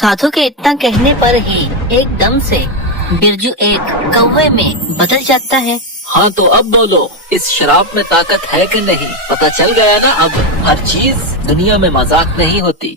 साधु के इतना कहने पर ही एकदम से बिरजू एक कौवे में बदल जाता है। हाँ तो अब बोलो, इस शराब में ताकत है कि नहीं? पता चल गया ना अब, हर चीज दुनिया में मजाक नहीं होती।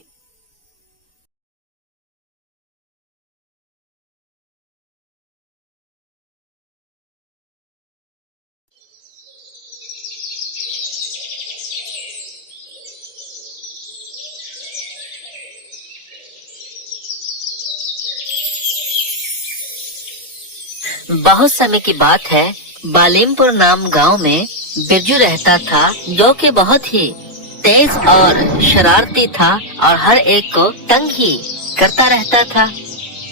बहुत समय की बात है, बालेमपुर नाम गांव में बिरजू रहता था, जो कि बहुत ही तेज और शरारती था और हर एक को तंग ही करता रहता था।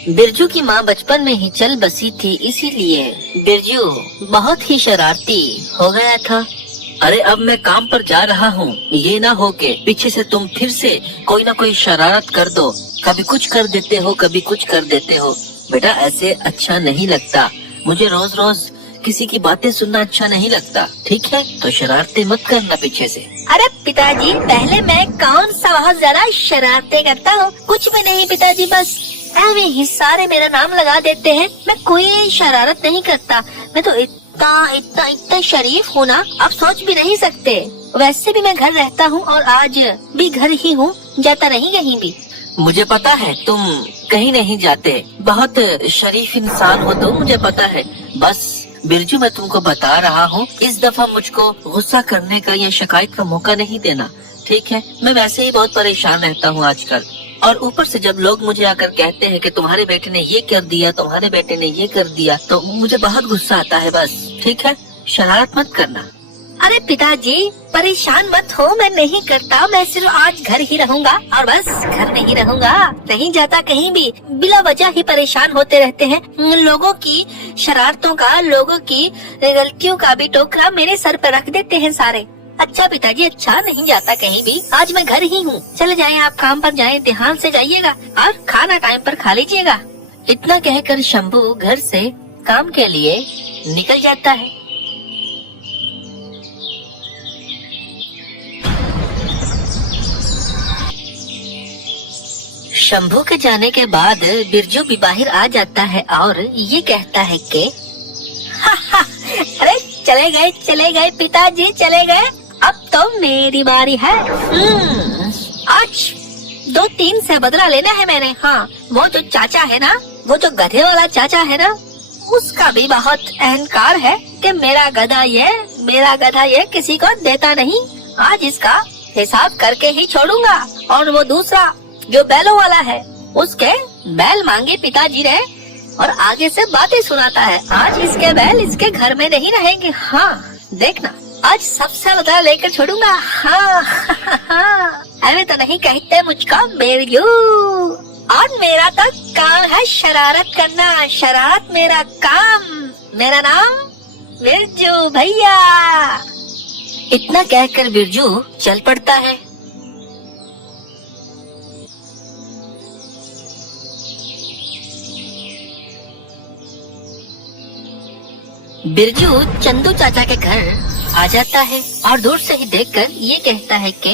बिरजू की माँ बचपन में ही चल बसी थी, इसीलिए बिरजू बहुत ही शरारती हो गया था। अरे अब मैं काम पर जा रहा हूँ, ये ना हो के पीछे से तुम फिर से कोई ना कोई शरारत कर दो। कभी कुछ कर देते हो, कभी कुछ कर देते हो। बेटा ऐसे अच्छा नहीं लगता, मुझे रोज रोज किसी की बातें सुनना अच्छा नहीं लगता, ठीक है? तो शरारतें मत करना पीछे से। अरे पिताजी, पहले मैं कौन सा बहुत ज्यादा शरारतें करता हूँ? कुछ भी नहीं पिताजी, बस ऐਵੇਂ ही सारे मेरा नाम लगा देते हैं। मैं कोई शरारत नहीं करता, मैं तो इतना शरीफ हूँ ना, आप सोच भी नहीं सकते। वैसे भी मैं घर रहता हूँ और आज भी घर ही हूँ, जाता नहीं कहीं भी। मुझे पता है तुम कहीं नहीं जाते, बहुत शरीफ इंसान हो तुम, मुझे पता है। बस बिरजू मैं तुमको बता रहा हूँ, इस दफा मुझको गुस्सा करने का या शिकायत का मौका नहीं देना, ठीक है? मैं वैसे ही बहुत परेशान रहता हूँ आजकल, और ऊपर से जब लोग मुझे आकर कहते हैं कि तुम्हारे बेटे ने ये कर दिया, तुम्हारे बेटे ने ये कर दिया, तो मुझे बहुत गुस्सा आता है। बस ठीक है, शरारत मत करना। अरे पिताजी परेशान मत हो, मैं नहीं करता, मैं सिर्फ आज घर ही रहूंगा और बस घर में ही रहूंगा, नहीं जाता कहीं भी। बिला वजह ही परेशान होते रहते हैं, लोगों की शरारतों का, लोगों की गलतियों का भी टोकरा मेरे सर पर रख देते हैं सारे। अच्छा पिताजी, अच्छा, नहीं जाता कहीं भी, आज मैं घर ही हूँ। चले जाएं, आप काम पर जाएं, ध्यान से जाइएगा और खाना टाइम पर खा लीजिएगा। इतना कहकर शंभू घर से काम के लिए निकल जाता है। शंभू के जाने के बाद बिरजू भी बाहर आ जाता है और ये कहता है कि अरे चले गए पिताजी, चले गए, अब तो मेरी बारी है। आज 2-3 से बदला लेना है मैंने। हाँ, वो जो चाचा है ना, वो जो गधे वाला चाचा है ना, उसका भी बहुत अहंकार है कि मेरा गधा ये किसी को देता नहीं, आज इसका हिसाब करके ही छोड़ूंगा। और वो दूसरा जो बैलों वाला है, उसके बैल मांगे पिताजी ने और आगे से बातें सुनाता है। आज इसके बैल इसके घर में नहीं रहेंगे। हाँ देखना, आज सबसे बदला लेकर छोड़ूंगा। हाँ अरे तो नहीं कहते मुझको बिरजू, और मेरा तो काम है शरारत करना, शरारत मेरा काम, मेरा नाम बिरजू भैया। इतना कहकर बिरजू चल पड़ता है। बिरजू चंदू चाचा के घर आ जाता है और दूर से ही देखकर ये कहता है कि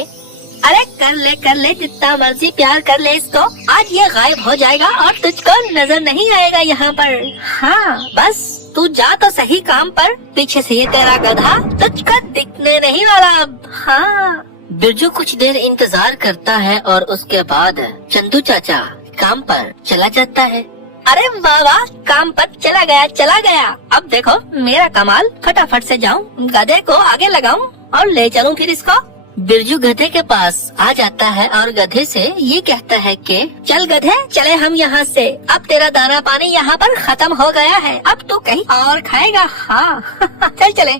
अरे कर ले जितना मर्जी प्यार कर ले इसको, आज ये गायब हो जाएगा और तुझको नजर नहीं आएगा यहाँ पर। हाँ बस तू जा तो सही काम पर, पीछे से ये तेरा गधा तुझको दिखने नहीं वाला अब। हाँ, बिरजू कुछ देर इंतजार करता है और उसके बाद चंदू चाचा काम पर चला जाता है। अरे वाह, काम पर चला गया। अब देखो मेरा कमाल, फटाफट से जाऊं, गधे को आगे लगाऊं और ले चलूं फिर इसको। बिरजू गधे के पास आ जाता है और गधे से ये कहता है कि चल गधे, चले हम यहाँ से, अब तेरा दाना पानी यहाँ पर खत्म हो गया है, अब तू कहीं और खाएगा। हाँ चल चले।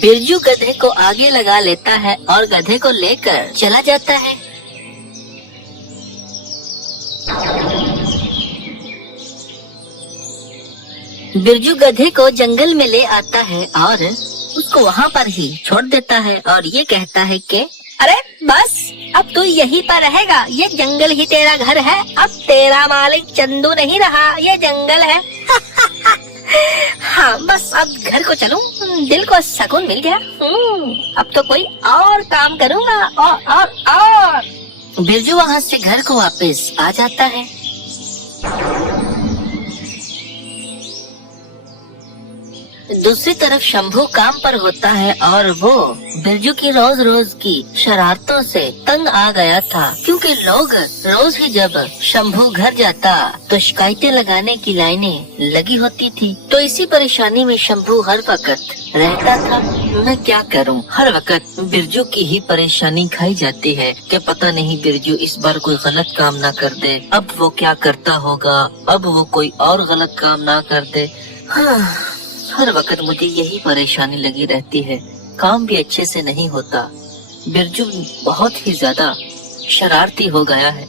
बिरजू गधे को आगे लगा लेता है और गधे को लेकर चला जाता है। बिरजू गधे को जंगल में ले आता है और उसको वहाँ पर ही छोड़ देता है और ये कहता है कि अरे बस अब तू यहीं पर रहेगा, ये जंगल ही तेरा घर है, अब तेरा मालिक चंदू नहीं रहा, ये जंगल है। हाँ बस अब घर को चलूं, दिल को सुकून मिल गया। अब तो कोई और काम करूँगा और बिरजू वहाँ से घर को वापस आ जाता है। दूसरी तरफ शंभू काम पर होता है और वो बिरजू की रोज रोज की शरारतों से तंग आ गया था, क्योंकि लोग रोज ही जब शंभू घर जाता तो शिकायतें लगाने की लाइनें लगी होती थी। तो इसी परेशानी में शंभू हर वक्त रहता था। मैं क्या करूं, हर वक्त बिरजू की ही परेशानी खाई जाती है कि पता नहीं बिरजू इस बार कोई गलत काम ना कर दे। अब वो क्या करता होगा, अब वो कोई और गलत काम ना कर दे। हर वक्त मुझे यही परेशानी लगी रहती है, काम भी अच्छे से नहीं होता। बिरजू बहुत ही ज्यादा शरारती हो गया है।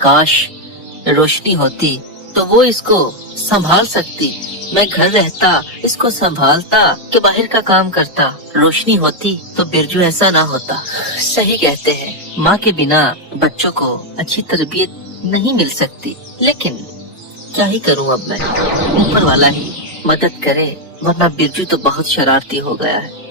काश रोशनी होती तो वो इसको संभाल सकती। मैं घर रहता, इसको संभालता कि बाहर का काम करता। रोशनी होती तो बिरजू ऐसा ना होता। सही कहते हैं, माँ के बिना बच्चों को अच्छी तरबियत नहीं मिल सकती। लेकिन क्या ही करूँ अब मैं, ऊपर वाला ही मदद करे, वरना बिरजू तो बहुत शरारती हो गया है।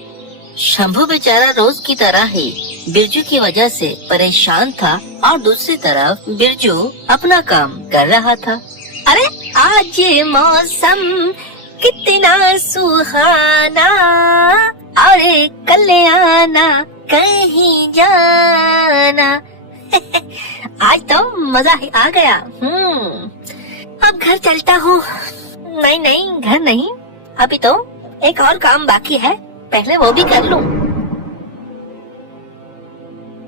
शंभू बेचारा रोज की तरह ही बिरजू की वजह से परेशान था और दूसरी तरफ बिरजू अपना काम कर रहा था। अरे आज मौसम कितना सुहाना, अरे कल आना कहीं जाना। आज तो मजा ही आ गया। अब घर चलता हूँ। नहीं नहीं, घर नहीं, अभी तो एक और काम बाकी है, पहले वो भी कर लूं।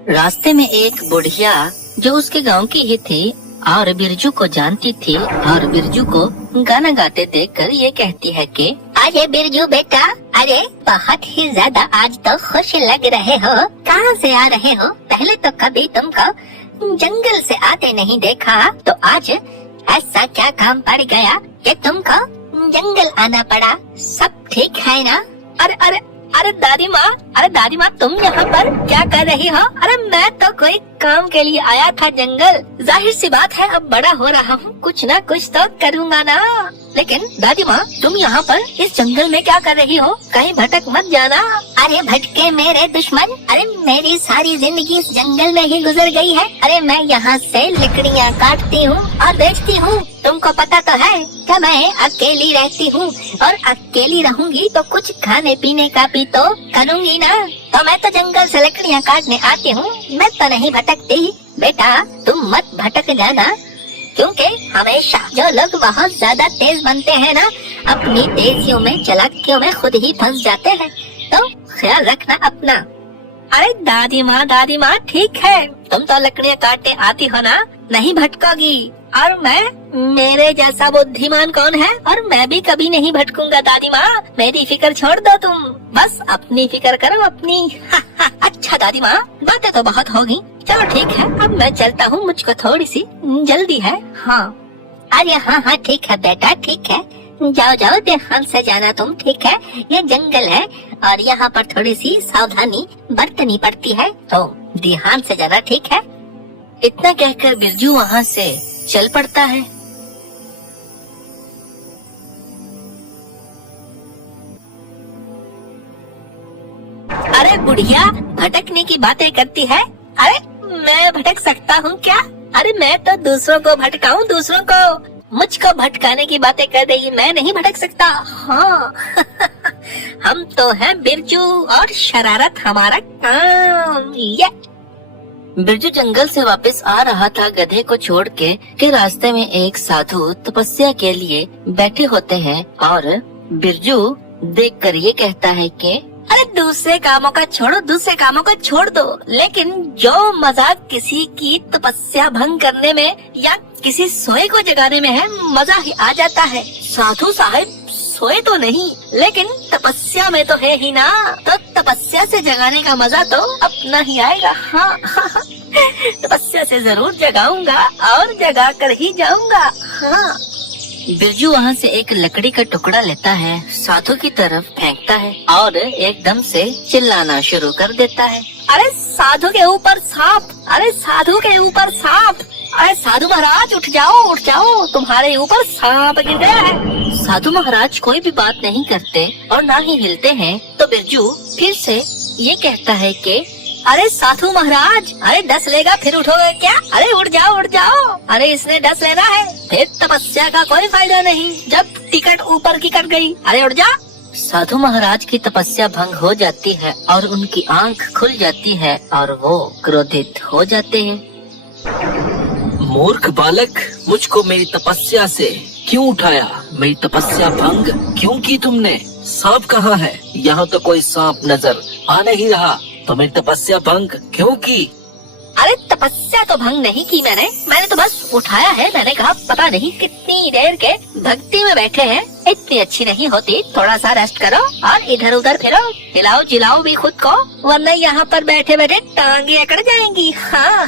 रास्ते में एक बुढ़िया जो उसके गांव की ही थी और बिरजू को जानती थी और बिरजू को गाना गाते देखकर ये कहती है कि अरे बिरजू बेटा, अरे बहुत ही ज्यादा आज तो खुश लग रहे हो। कहाँ से आ रहे हो? पहले तो कभी तुमको जंगल से आते नहीं देखा, तो आज ऐसा क्या काम पड़ गया कि तुमको जंगल आना पड़ा? सब ठीक है ना? अरे अरे अरे दादी माँ तुम यहाँ पर क्या कर रही हो? अरे मैं तो कोई काम के लिए आया था जंगल। जाहिर सी बात है, अब बड़ा हो रहा हूँ, कुछ ना कुछ तो करूँगा ना। लेकिन दादी माँ, तुम यहाँ पर इस जंगल में क्या कर रही हो? कहीं भटक मत जाना। अरे भटके मेरे दुश्मन, अरे मेरी सारी जिंदगी इस जंगल में ही गुजर गई है। अरे मैं यहाँ से लकड़ियाँ काटती हूँ और बेचती हूँ। तुमको पता तो है कि मैं अकेली रहती हूँ और अकेली रहूंगी तो कुछ खाने पीने का भी तो करूँगी ना। तो मैं तो जंगल से लकड़ियाँ काटने आती हूँ, मैं तो नहीं भटकती। बेटा तुम मत भटक जाना, क्योंकि हमेशा जो लोग बहुत ज्यादा तेज बनते हैं ना, अपनी तेजियों में चालाकियों में खुद ही फंस जाते हैं। तो ख्याल रखना अपना। अरे दादी माँ ठीक है, तुम तो लकड़ियाँ काटने आती हो ना, नहीं भटकोगी। और मेरे जैसा बुद्धिमान कौन है? और मैं भी कभी नहीं भटकूंगा दादी माँ, मेरी फिक्र छोड़ दो तुम, बस अपनी फिक्र करो अपनी। अच्छा दादी माँ, बातें तो बहुत होगी, चलो ठीक है, अब मैं चलता हूँ, मुझको थोड़ी सी जल्दी है। हाँ अरे हाँ ठीक है बेटा, ठीक है, जाओ ध्यान से जाना तुम, ठीक है? ये जंगल है और यहाँ पर थोड़ी सी सावधानी बरतनी पड़ती है, तो ध्यान से जाना, ठीक है? इतना कहकर बिरजू वहाँ से चल पड़ता है। अरे बुढ़िया, भटकने की बातें करती है। अरे मैं भटक सकता हूँ क्या? अरे मैं तो दूसरों को भटकाऊं, दूसरों को, मुझको भटकाने की बातें कर रही, मैं नहीं भटक सकता। हाँ हम तो हैं बिरजू और शरारत हमारा काम। ये बिरजू जंगल से वापस आ रहा था गधे को छोड़ के रास्ते में एक साधु तपस्या के लिए बैठे होते हैं और बिरजू देखकर ये कहता है कि अरे दूसरे कामों का छोड़ो, दूसरे कामों को छोड़ दो, लेकिन जो मजा किसी की तपस्या भंग करने में या किसी सोए को जगाने में है, मजा ही आ जाता है। साधु साहब सोए तो नहीं, लेकिन तपस्या में तो है ही ना, तो तपस्या से जगाने का मजा तो अपना ही आएगा। हाँ तपस्या से जरूर जगाऊंगा और जगा कर ही जाऊंगा। हाँ बिरजू वहाँ से एक लकड़ी का टुकड़ा लेता है, साधु की तरफ फेंकता है और एकदम से चिल्लाना शुरू कर देता है। अरे साधु के ऊपर सांप, अरे साधु के ऊपर सांप, अरे साधु महाराज उठ जाओ, तुम्हारे ऊपर सांप गिर गया है। साधु महाराज कोई भी बात नहीं करते और ना ही हिलते हैं। तो बिरजू फिर से ये कहता है कि अरे साधु महाराज, अरे 10 लेगा फिर उठोगे क्या? अरे उठ जाओ उठ जाओ। अरे इसने 10 लेना है, फिर तपस्या का कोई फायदा नहीं जब टिकट ऊपर की कट गई। अरे उठ जा। साधु महाराज की तपस्या भंग हो जाती है और उनकी आंख खुल जाती है और वो क्रोधित हो जाते हैं। मूर्ख बालक, मुझको मेरी तपस्या से क्यों उठाया? मेरी तपस्या भंग क्यों की तुमने? सांप कहाँ है? यहाँ तो कोई सांप नजर आ नहीं रहा, तो मेरी तपस्या भंग क्यों की? अरे तपस्या तो भंग नहीं की मैंने तो बस उठाया है। मैंने कहा पता नहीं कितनी देर के भक्ति में बैठे हैं, इतनी अच्छी नहीं होती, थोड़ा सा रेस्ट करो और इधर उधर फिरो, हिलाओ जिलाओ भी खुद को, वरना यहाँ पर बैठे बैठे टांगे अकड़ जाएंगी। हाँ।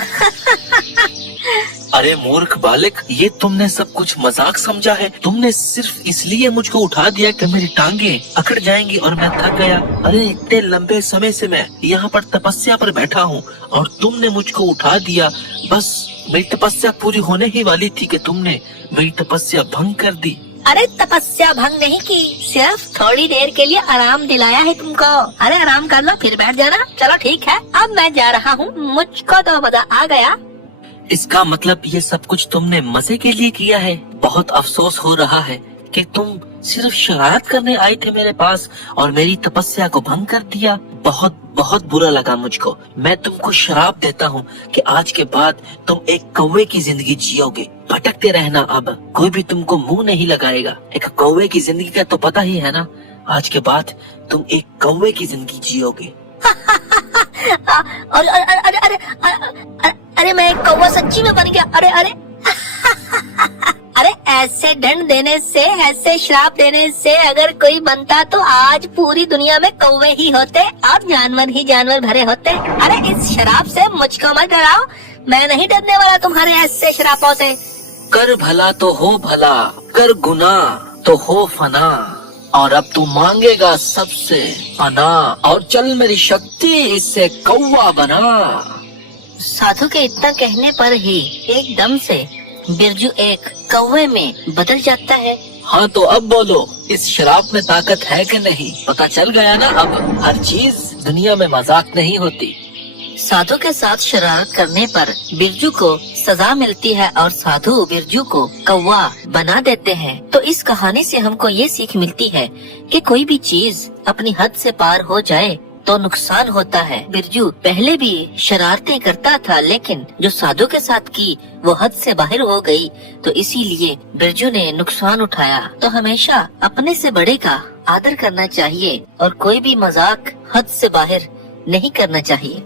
अरे मूर्ख बालक, ये तुमने सब कुछ मजाक समझा है? तुमने सिर्फ इसलिए मुझको उठा दिया कि मेरी टांगे अकड़ जाएंगी और मैं थक गया। अरे इतने लंबे समय से मैं यहाँ पर तपस्या पर बैठा हूँ और तुमने मुझको उठा दिया। बस मेरी तपस्या पूरी होने ही वाली थी कि तुमने मेरी तपस्या भंग कर दी। अरे तपस्या भंग नहीं की, सिर्फ थोड़ी देर के लिए आराम दिलाया है तुमको। अरे आराम कर लो फिर बैठ जाना। चलो ठीक है, अब मैं जा रहा हूँ, मुझको तो मजा आ गया। इसका मतलब ये सब कुछ तुमने मजे के लिए किया है? बहुत अफसोस हो रहा है कि तुम सिर्फ शरारत करने आए थे मेरे पास और मेरी तपस्या को भंग कर दिया। बहुत बहुत बुरा लगा मुझको। मैं तुमको श्राप देता हूँ कि आज के बाद तुम एक कौवे की जिंदगी जियोगे। भटकते रहना, अब कोई भी तुमको मुंह नहीं लगाएगा। एक कौवे की जिंदगी का तो पता ही है ना। आज के बाद तुम एक कौवे की जिंदगी जियोगे। अरे अरे अरे अरे अरे अरे मैं एक कौवा सच्ची में बन गया। अरे अरे अरे ऐसे दंड देने से, ऐसे श्राप देने से अगर कोई बनता तो आज पूरी दुनिया में कौवे ही होते और जानवर ही जानवर भरे होते। अरे इस शराब से मुझको मत डराओ, मैं नहीं डरने वाला तुम्हारे ऐसे शरापों से। कर भला तो हो भला, कर गुना तो हो फना, और अब तू मांगेगा सबसे पना, और चल मेरी शक्ति इससे कौवा बना। साधु के इतना कहने पर ही एकदम से बिरजू एक कौवे में बदल जाता है। हाँ तो अब बोलो, इस शराब में ताकत है कि नहीं? पता चल गया ना अब, हर चीज दुनिया में मजाक नहीं होती। साधु के साथ शरारत करने पर बिरजू को सजा मिलती है और साधु बिरजू को कौवा बना देते हैं। तो इस कहानी से हमको ये सीख मिलती है कि कोई भी चीज अपनी हद से पार हो जाए तो नुकसान होता है। बिरजू पहले भी शरारतें करता था, लेकिन जो साधु के साथ की वो हद से बाहर हो गई, तो इसीलिए बिरजू ने नुकसान उठाया। तो हमेशा अपने से बड़े का आदर करना चाहिए और कोई भी मजाक हद से बाहर नहीं करना चाहिए।